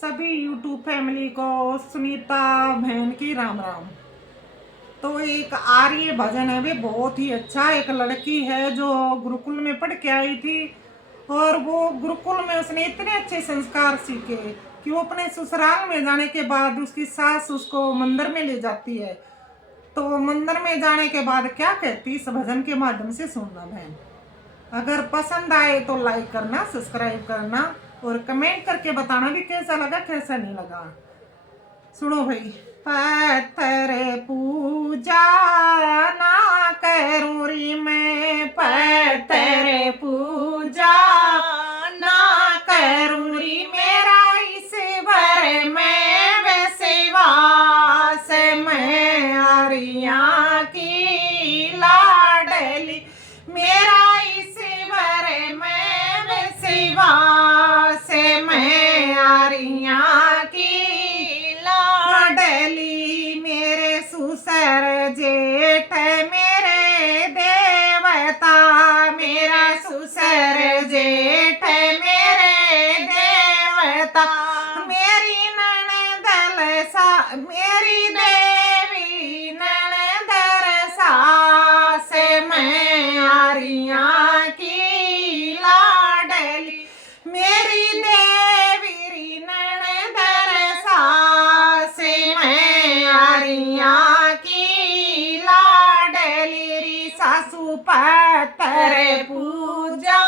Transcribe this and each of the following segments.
सभी YouTube family को सुनीता बहन की राम राम। तो एक आर्य भजन है, वे बहुत ही अच्छा। एक लड़की है जो गुरुकुल में पढ़ के आई थी और वो गुरुकुल में उसने इतने अच्छे संस्कार सीखे कि वो अपने ससुराल में जाने के बाद उसकी सास उसको मंदिर में ले जाती है। तो मंदिर में जाने के बाद क्या कहती, इस भजन के माध्यम से सुनना बहन। अगर पसंद आए तो लाइक करना, सब्सक्राइब करना और कमेंट करके बताना भी कैसा लगा कैसा नहीं लगा। सुनो भाई। पत्थर पूजा ना करूं री मैं, पत्थर पूजा ना करूं री मेरा ईश्वर में विश्वास, मैं आर्या की लाडली मेरा ईश्वर में विश्वास, मैं आर्या की लाडली मेरे सुसर जेठ मेरे देवता, मेरा सुसर जेठ मेरे देवता, मेरी ननदल सा मेरी देवी ननदर सास, मैं आर्या की लाडली मेरी देवी ननदर सास, मैं आर्या की लाडली री सासू पत्थर पूजा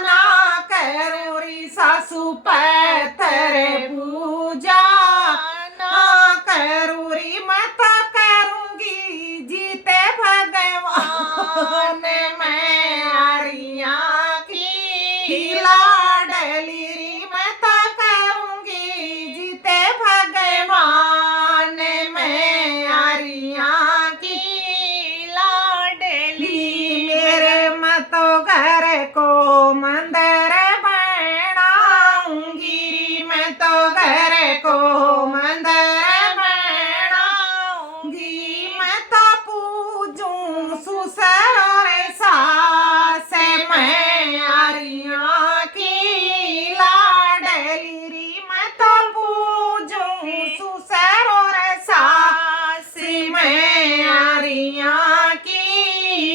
ना करो री सासू पत्थर पूजा ना करो री मत करूंगी जीते भगवान, मैं आर्या की लाडली री मत करूंगी जीते भगवान, मैं आर्या की लाडली मेरे मतो घर को मंदिर बनाऊंगी, मैं तो घर को मंदिर बनाऊंगी, मैं तो पूजूं सुसर और सास, मैं आर्या की लाडली री मैं तो पूजूं सुसर और सास, मैं आर्या की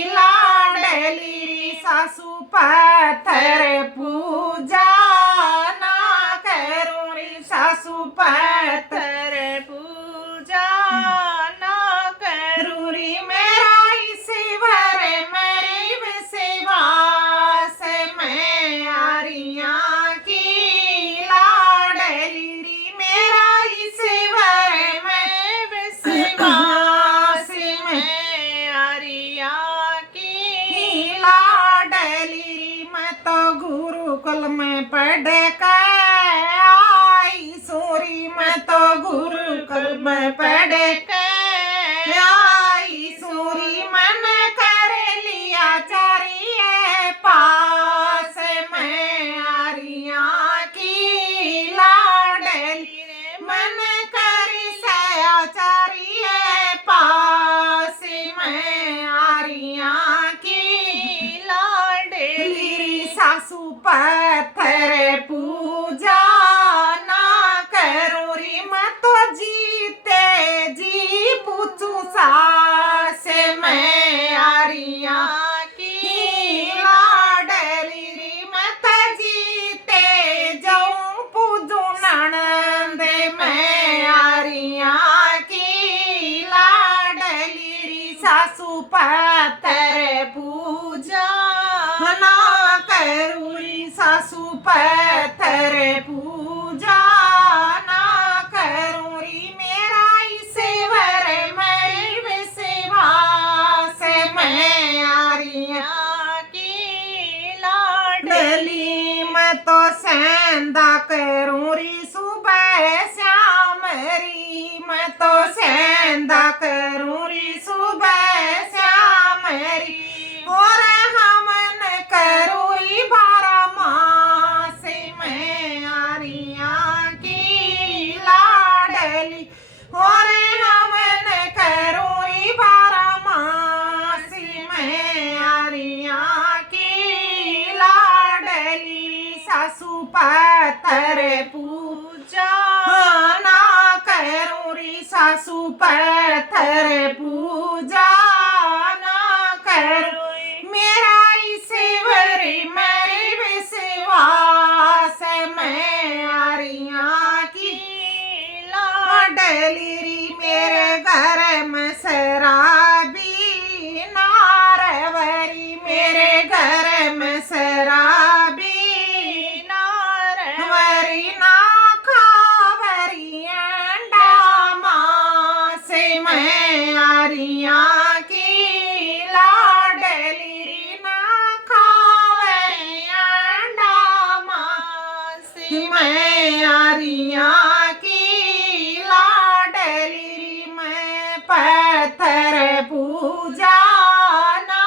लाडली री सासू पत्थर पूजा ना करूं री सासू पत्थर पूजा ना करूं री मेरा ईश्वर मेरी विश्वास, मैं आर्या की लाडली री मेरा ईश्वर मैं विश्वास, मैं आर्या की लाडली री मैं तो गुरुकुल में पढ़ कर आई सूरी, मैं तो गुरुकुल में पढ़ कर आई सूरी, मन कर लिया चारिये पास, मैं आर्या की लाडली मन कर सया चारिये पास, मैं आर्या की लाडली सासू पत्थर पूजा ना करूं री मैं तो जीते जी पूछू सास, मैं आर्या की लाडली री मैं तो जीते जाऊं पूजू ननद, मैं आर्या की लाडली री सासू पत्थर पूजा ना करूं री सासू पत्थर पूजा ना करूं री मेरा ईश्वर मेरी विश्वास, मैं आर्या की लाडली मैं तो सेंधा करूं री सुबह श्याम री, मैं तो सेंधा करूं री सुबह श्याम री और हमन करूं री बारह मास, मैं आर्या की लाडली और हमन करूं री बारह मास, मैं आर्या की लाडली सासू पत्थर पूजा लाडली री मेरे घर में शराबी नारवरी, मेरे घर में शराबी नारवरी, ना खावरी अंडा मांस मैं आरिया की लाडली री, ना खावरी अंडा मांस मैं आरिया की लाडली, मैं पत्थर पूजा ना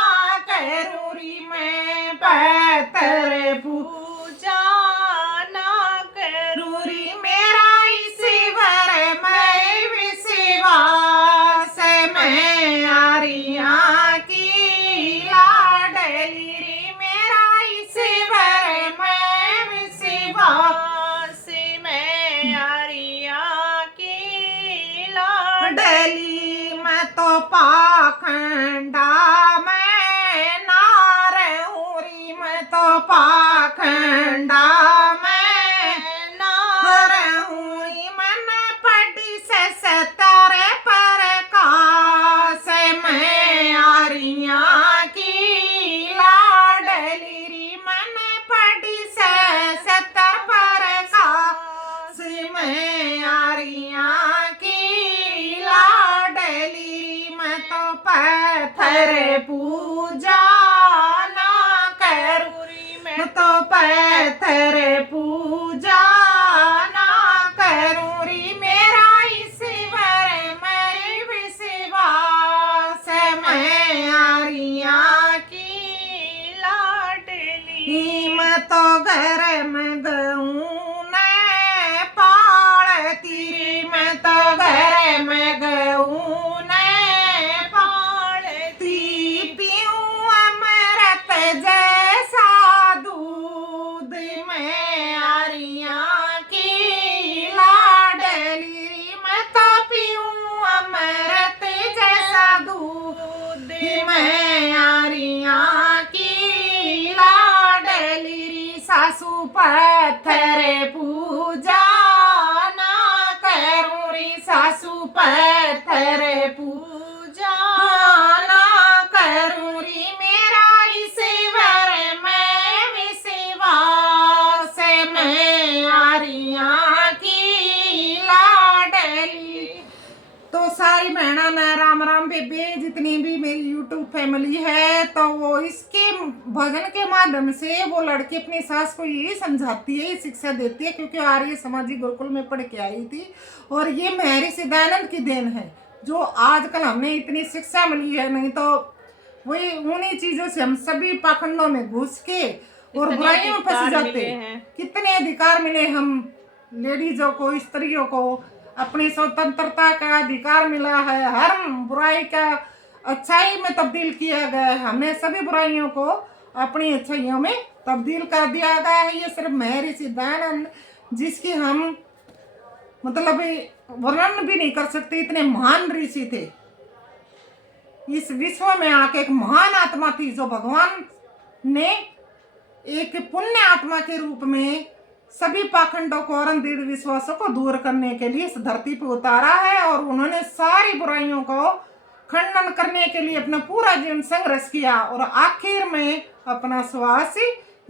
करूरी, मैं पत्थर पूजा ना करूरी, मेरा ईश्वर मैं विश्वास मैं आरिया की लाडली, मेरा ईश्वर मैं विश्वास मैं आरिया की लाडली, मैं तो पाखंडा मैं नारहुरी, मैं तो पाखंडा मैं नारहुरी, मन पड़ी से सतारे प्रकाश मैं आरिया की लाडली, मन पड़ी से सतर प्रकाश मैं आरिया की लाडली, मैं तो पत्थर पूजा ना करूरी, मैं तो पत्थर पूजा ना करूरी, मेरा ईश्वर मेरी विश्वास मैं आरिया की लाडली, मैं तो घर में गऊं ने पालती, मैं तो घर में गऊं ने पालती, पीऊं अमृत जैसा दूध मैं आरिया की लाडली, मैं तो पीऊं अमृत जैसा दूध मैं आरिया की लाडली, सासू पत्थर पूजा ना करूरी, सासू पत्थर पूजा ना करूरी, मेरा ईश्वर मैं विश्वास मैं आरिया की लाडली। तो सारी बहना ने राम राम बेबे, जितनी भी मेरी यूट्यूब फैमिली है, तो वो इसके भजन के माध्यम से वो लड़की अपनी सास को यही समझाती है, ये शिक्षा देती है, क्योंकि आर्य समाजी गुरुकुल में पढ़ के आई थी, और ये महर्षि सिद्धानंद की देन है, जो आजकल हमने इतनी शिक्षा मिली है। नहीं तो वही उन्हीं चीजों से हम सभी पाखंडों में घुस के और बुराइयों में फंस जाते हैं। कितने अधिकार मिले हम लेडीजों को, स्त्रियों को, अपनी स्वतंत्रता का अधिकार मिला है, हर बुराई का अच्छाई में तब्दील किया गया है, हमें सभी बुराइयों को अपनी अच्छाइयों में तब्दील कर दिया गया है। ये सिर्फ महर्षि सिद्धानंद, जिसकी हम मतलब वर्णन भी नहीं कर सकते, इतने महान ऋषि थे, इस विश्व में आके एक महान आत्मा थी, जो भगवान ने एक पुण्य आत्मा के रूप में सभी पाखंडों को और अंधेर विश्वासों को दूर करने के लिए इस धरती पर उतारा है, और उन्होंने सारी बुराइयों को खंडन करने के लिए अपना पूरा जीवन संघर्ष किया, और आखिर में अपना श्वास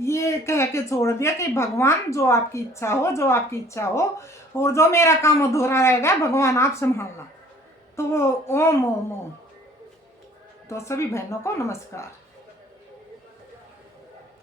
ये कह के छोड़ दिया कि भगवान जो आपकी इच्छा हो, जो आपकी इच्छा हो, और जो मेरा काम अधूरा रहेगा भगवान आप संभालना। तो वो ओम ओम ओम। तो सभी बहनों को नमस्कार।